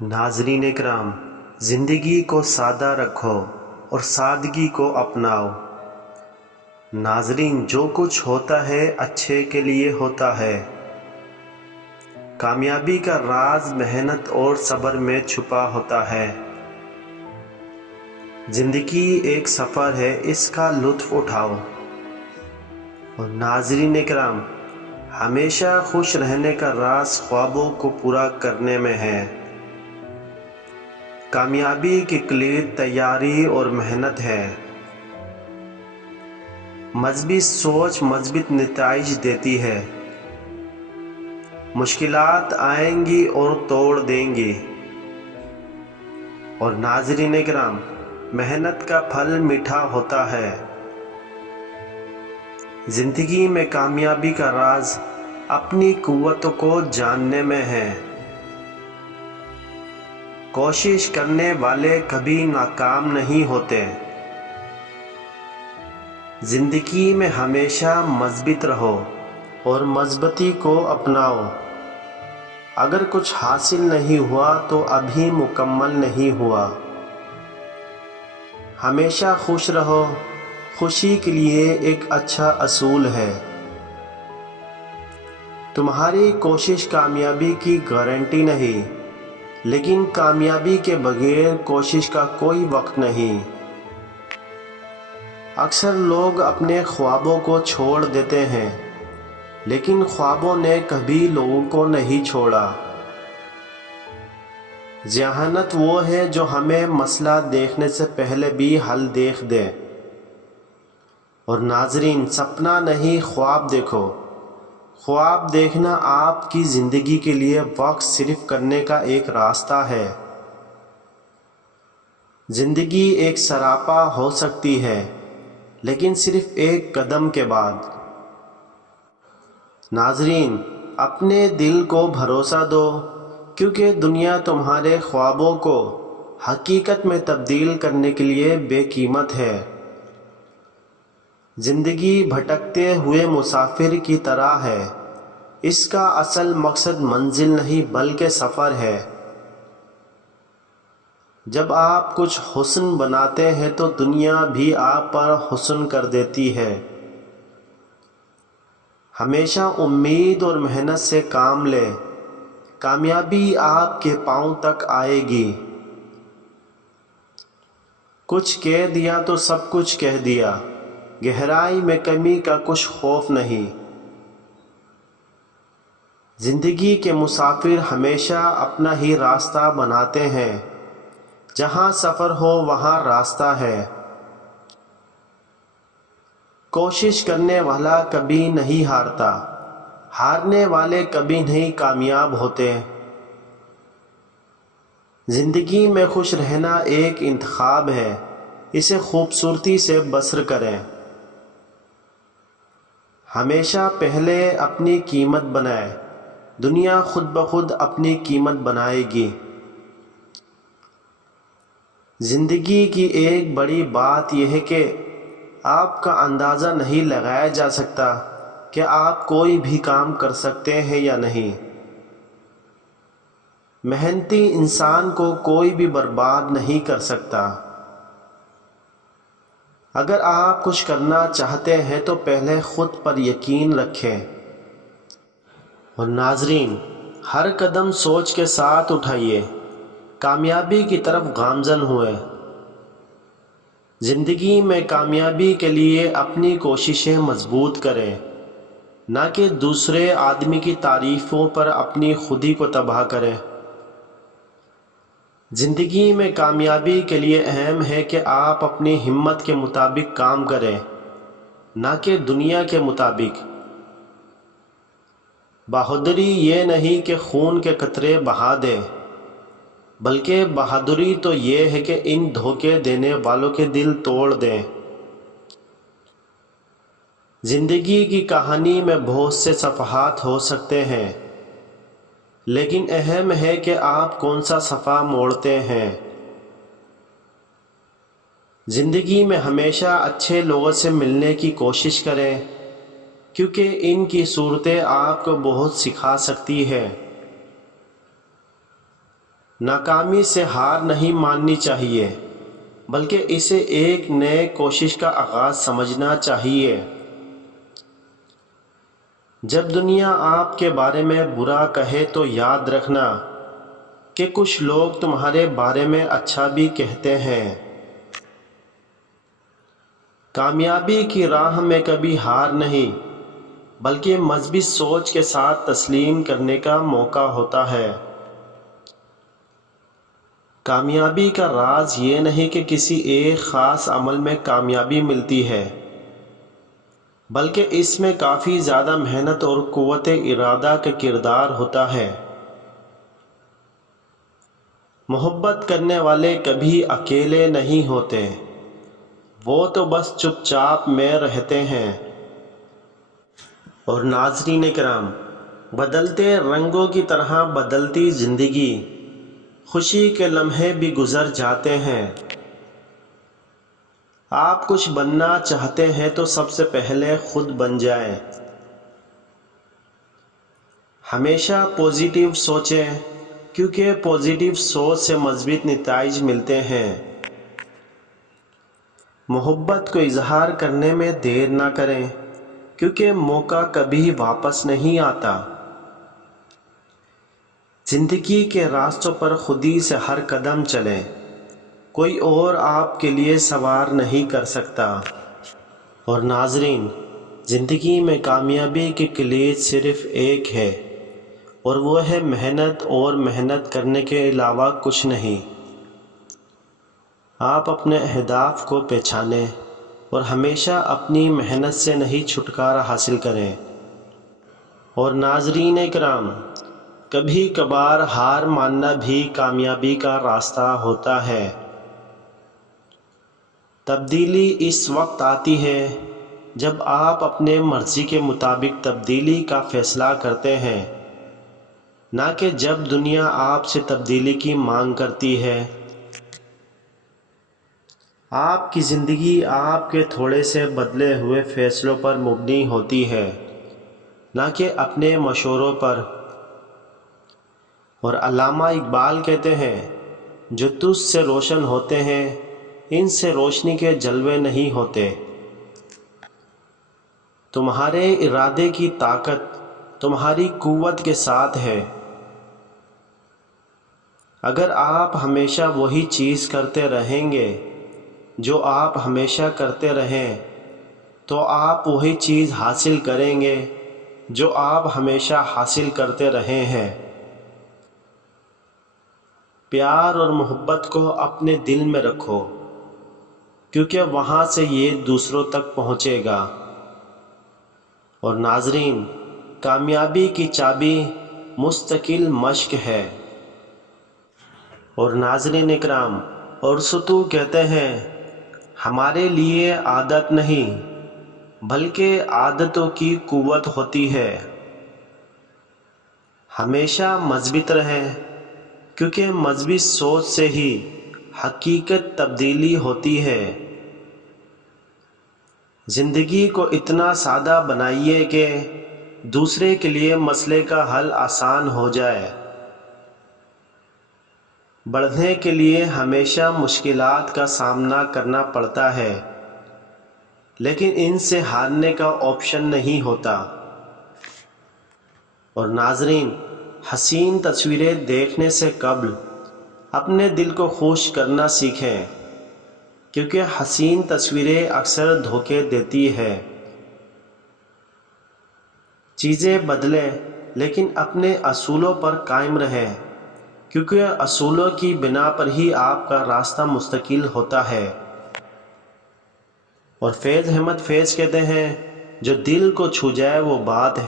नाजरीन इकराम, ज़िंदगी को सादा रखो और सादगी को अपनाओ। नाजरीन, जो कुछ होता है अच्छे के लिए होता है। कामयाबी का राज मेहनत और सब्र में छुपा होता है। ज़िंदगी एक सफ़र है, इसका लुत्फ़ उठाओ। और नाजरीन इकराम, हमेशा खुश रहने का राज ख्वाबों को पूरा करने में है। कामयाबी की किलीद तैयारी और मेहनत है। मज़बूत सोच मज़बूत नतीजे देती है। मुश्किलात आएंगी और तोड़ देंगी। और नाज़रीन इकराम, मेहनत का फल मीठा होता है। ज़िंदगी में कामयाबी का राज अपनी क़ुव्वतों को जानने में है। कोशिश करने वाले कभी नाकाम नहीं होते। ज़िंदगी में हमेशा मज़बूत रहो और मज़बूती को अपनाओ। अगर कुछ हासिल नहीं हुआ तो अभी मुकम्मल नहीं हुआ। हमेशा खुश रहो, खुशी के लिए एक अच्छा असूल है। तुम्हारी कोशिश कामयाबी की गारंटी नहीं, लेकिन कामयाबी के बगैर कोशिश का कोई वक्त नहीं। अक्सर लोग अपने ख्वाबों को छोड़ देते हैं, लेकिन ख्वाबों ने कभी लोगों को नहीं छोड़ा। ज़हानत वो है जो हमें मसला देखने से पहले भी हल देख दे। और नाजरीन, सपना नहीं ख्वाब देखो। ख्वाब देखना आपकी ज़िंदगी के लिए वक्त सिर्फ करने का एक रास्ता है। ज़िंदगी एक सरापा हो सकती है, लेकिन सिर्फ एक कदम के बाद। नाजरीन, अपने दिल को भरोसा दो, क्योंकि दुनिया तुम्हारे ख्वाबों को हकीकत में तब्दील करने के लिए बेकीमत है। ज़िंदगी भटकते हुए मुसाफिर की तरह है। इसका असल मकसद मंजिल नहीं बल्कि सफ़र है। जब आप कुछ हुस्न बनाते हैं तो दुनिया भी आप पर हुस्न कर देती है। हमेशा उम्मीद और मेहनत से काम ले, कामयाबी आपके पांव तक आएगी। कुछ कह दिया तो सब कुछ कह दिया, गहराई में कमी का कुछ खौफ नहीं। ज़िंदगी के मुसाफिर हमेशा अपना ही रास्ता बनाते हैं। जहाँ सफ़र हो वहाँ रास्ता है। कोशिश करने वाला कभी नहीं हारता, हारने वाले कभी नहीं कामयाब होते। ज़िंदगी में खुश रहना एक इंतखाब है, इसे खूबसूरती से बसर करें। हमेशा पहले अपनी कीमत बनाए, दुनिया खुद ब खुद अपनी कीमत बनाएगी। ज़िंदगी की एक बड़ी बात यह है कि आपका अंदाज़ा नहीं लगाया जा सकता कि आप कोई भी काम कर सकते हैं या नहीं। मेहनती इंसान को कोई भी बर्बाद नहीं कर सकता। अगर आप कुछ करना चाहते हैं तो पहले खुद पर यकीन रखें। और नाजरीन, हर कदम सोच के साथ उठाइए, कामयाबी की तरफ गामज़न हुए। ज़िंदगी में कामयाबी के लिए अपनी कोशिशें मजबूत करें, ना कि दूसरे आदमी की तारीफ़ों पर अपनी खुदी को तबाह करें। ज़िंदगी में कामयाबी के लिए अहम है कि आप अपनी हिम्मत के मुताबिक काम करें, ना कि दुनिया के मुताबिक। बहादुरी ये नहीं कि खून के कतरे बहा दें, बल्कि बहादुरी तो ये है कि इन धोखे देने वालों के दिल तोड़ दें। ज़िंदगी की कहानी में बहुत से सफ़हात हो सकते हैं, लेकिन अहम है कि आप कौन सा सफ़ा मोड़ते हैं। ज़िंदगी में हमेशा अच्छे लोगों से मिलने की कोशिश करें, क्योंकि इनकी सूरतें आपको बहुत सिखा सकती है। ناکامی سے ہار نہیں ماننی چاہیے، بلکہ اسے ایک نئے کوشش کا آغاز سمجھنا چاہیے۔ جب دنیا آپ کے بارے میں برا کہے تو یاد رکھنا کہ کچھ لوگ تمہارے بارے میں اچھا بھی کہتے ہیں۔ کامیابی کی راہ میں کبھی ہار نہیں، بلکہ مثبت سوچ کے ساتھ تسلیم کرنے کا موقع ہوتا ہے۔ کامیابی کا راز یہ نہیں کہ کسی ایک خاص عمل میں کامیابی ملتی ہے، بلکہ اس میں کافی زیادہ محنت اور قوت ارادہ کا کردار ہوتا ہے۔ محبت کرنے والے کبھی اکیلے نہیں ہوتے، وہ تو بس چپ چاپ میں رہتے ہیں۔ اور ناظرین کرام، بدلتے رنگوں کی طرح بدلتی زندگی، خوشی کے لمحے بھی گزر جاتے ہیں۔ آپ کچھ بننا چاہتے ہیں تو سب سے پہلے خود بن جائیں۔ ہمیشہ پازیٹیو سوچیں، کیونکہ پازیٹیو سوچ سے مثبت نتائج ملتے ہیں۔ محبت کو اظہار کرنے میں دیر نہ کریں، کیونکہ موقع کبھی واپس نہیں آتا۔ زندگی کے راستوں پر خودی سے ہر قدم چلیں، کوئی اور آپ کے لیے سوار نہیں کر سکتا۔ اور ناظرین، زندگی میں کامیابی کی کلید صرف ایک ہے، اور وہ ہے محنت، اور محنت کرنے کے علاوہ کچھ نہیں۔ آپ اپنے اہداف کو پہچانیں اور ہمیشہ اپنی محنت سے نہیں چھٹکارا حاصل کریں۔ اور ناظرین کرام، کبھی کبھار ہار ماننا بھی کامیابی کا راستہ ہوتا ہے۔ تبدیلی اس وقت آتی ہے جب آپ اپنے مرضی کے مطابق تبدیلی کا فیصلہ کرتے ہیں، نہ کہ جب دنیا آپ سے تبدیلی کی مانگ کرتی ہے۔ آپ کی زندگی آپ کے تھوڑے سے بدلے ہوئے فیصلوں پر مبنی ہوتی ہے، نہ کہ اپنے مشوروں پر۔ اور علامہ اقبال کہتے ہیں، جو تجھ سے روشن ہوتے ہیں، ان سے روشنی کے جلوے نہیں ہوتے۔ تمہارے ارادے کی طاقت تمہاری قوت کے ساتھ ہے۔ اگر آپ ہمیشہ وہی چیز کرتے رہیں گے جو آپ ہمیشہ کرتے رہیں، تو آپ وہی چیز حاصل کریں گے جو آپ ہمیشہ حاصل کرتے رہے ہیں۔ پیار اور محبت کو اپنے دل میں رکھو، کیونکہ وہاں سے یہ دوسروں تک پہنچے گا۔ اور ناظرین، کامیابی کی چابی مستقل مشق ہے۔ اور ناظرین اکرام، ارسطو کہتے ہیں، ہمارے لیے عادت نہیں بلکہ عادتوں کی قوت ہوتی ہے۔ ہمیشہ مثبت رہیں، کیونکہ مثبت سوچ سے ہی حقیقت تبدیلی ہوتی ہے۔ زندگی کو اتنا سادہ بنائیے کہ دوسرے کے لیے مسئلے کا حل آسان ہو جائے۔ بڑھنے کے لیے ہمیشہ مشکلات کا سامنا کرنا پڑتا ہے، لیکن ان سے ہارنے کا آپشن نہیں ہوتا۔ اور ناظرین، حسین تصویریں دیکھنے سے قبل اپنے دل کو خوش کرنا سیکھیں، کیونکہ حسین تصویریں اکثر دھوکے دیتی ہے۔ چیزیں بدلیں، لیکن اپنے اصولوں پر قائم رہیں، کیونکہ اصولوں کی بنا پر ہی آپ کا راستہ مستقل ہوتا ہے۔ اور فیض احمد فیض کہتے ہیں، جو دل کو چھو جائے وہ بات ہے۔